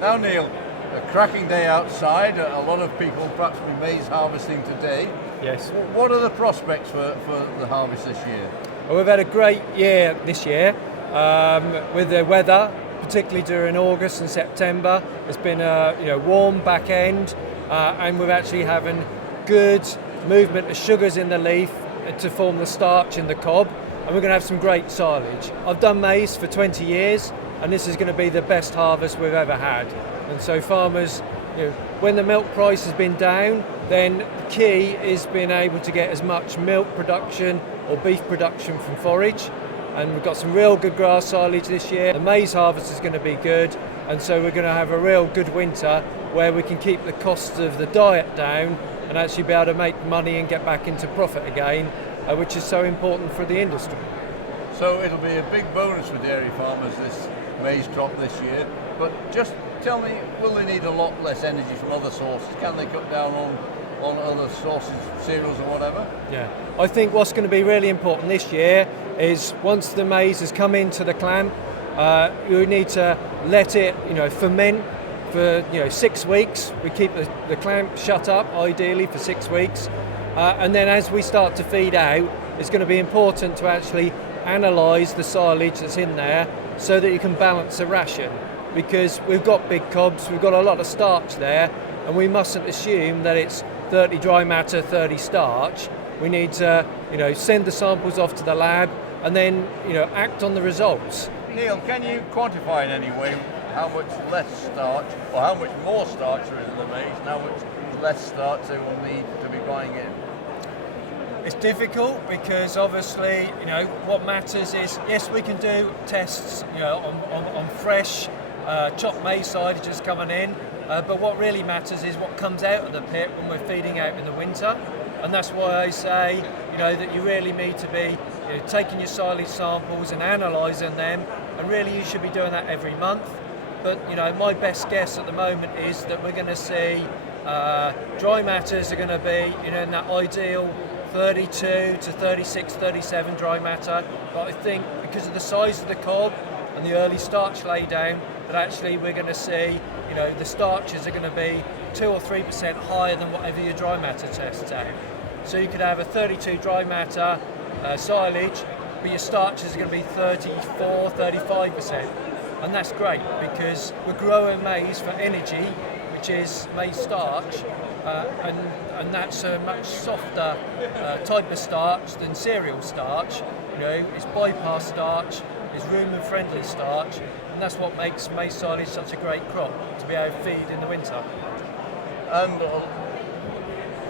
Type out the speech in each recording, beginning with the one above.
Now Neil, a cracking day outside, a lot of people perhaps be maize harvesting today. Yes. What are the prospects for the harvest this year? Well, we've had a great year this year with the weather, particularly during August and September. It's been a warm back end and we're actually having good movement of sugars in the leaf to form the starch in the cob, and we're going to have some great silage. I've done maize for 20 years and this is going to be the best harvest we've ever had. And so farmers, when the milk price has been down, then the key is being able to get as much milk production or beef production from forage. And we've got some real good grass silage this year. The maize harvest is going to be good, and so we're going to have a real good winter where we can keep the costs of the diet down and actually be able to make money and get back into profit again, which is so important for the industry. So it'll be a big bonus for dairy farmers, this maize crop this year, but just tell me, will they need a lot less energy from other sources? Can they cut down on other sources, cereals or whatever? Yeah, I think what's going to be really important this year is once the maize has come into the clamp, you need to let it ferment for 6 weeks. We keep the clamp shut up ideally for 6 weeks, and then as we start to feed out, it's going to be important to actually analyse the silage that's in there so that you can balance the ration, because we've got big cobs, we've got a lot of starch there, and we mustn't assume that it's 30 dry matter, 30 starch. We need to send the samples off to the lab and then act on the results. Neil, can you quantify in any way how much less starch or how much more starch there is in the maize and how much less starch they will need to be buying in? It's difficult because obviously what matters is, yes, we can do tests on fresh chopped maize silages coming in, but what really matters is what comes out of the pit when we're feeding out in the winter. And that's why I say that you really need to be taking your silage samples and analysing them, and really you should be doing that every month. But my best guess at the moment is that we're going to see dry matters are going to be in that ideal 32 to 36, 37 dry matter. But I think because of the size of the cob and the early starch laydown, that actually we're going to see the starches are going to be 2 or 3% higher than whatever your dry matter tests out. So you could have a 32 dry matter silage, but your starches are going to be 34, 35%. And that's great because we're growing maize for energy, which is maize starch, and that's a much softer type of starch than cereal starch. It's bypass starch, it's rumen-friendly starch, and that's what makes maize silage such a great crop to be able to feed in the winter. And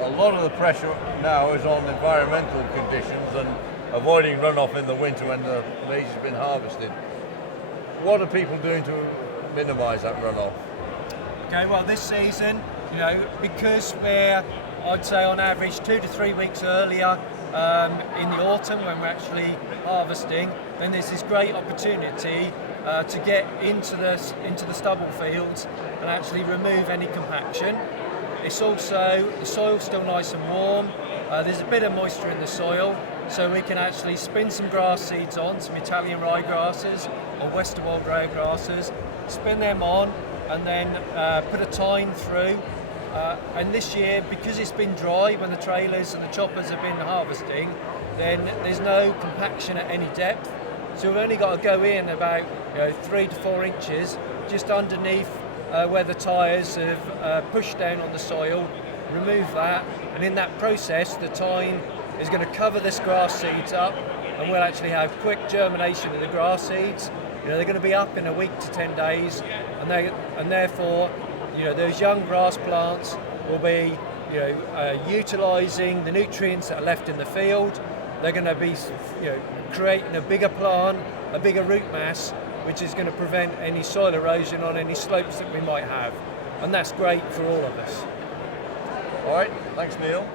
a lot of the pressure now is on environmental conditions and avoiding runoff in the winter when the maize has been harvested. What are people doing to minimise that runoff? Okay, well this season, because we're, I'd say on average 2 to 3 weeks earlier in the autumn when we're actually harvesting, then there's this great opportunity to get into the stubble fields and actually remove any compaction. It's also, the soil's still nice and warm, there's a bit of moisture in the soil, so we can actually spin some grass seeds on, some Italian ryegrasses or Westerwald grasses, spin them on and then put a tine through. And this year, because it's been dry when the trailers and the choppers have been harvesting, then there's no compaction at any depth. So we've only got to go in about 3 to 4 inches just underneath where the tyres have pushed down on the soil, remove that, and in that process the tine is going to cover this grass seeds up, and we'll actually have quick germination of the grass seeds. They're going to be up in a week to 10 days, and therefore those young grass plants will be utilising the nutrients that are left in the field. They're going to be creating a bigger plant, a bigger root mass, which is going to prevent any soil erosion on any slopes that we might have, and that's great for all of us. All right, thanks Neil.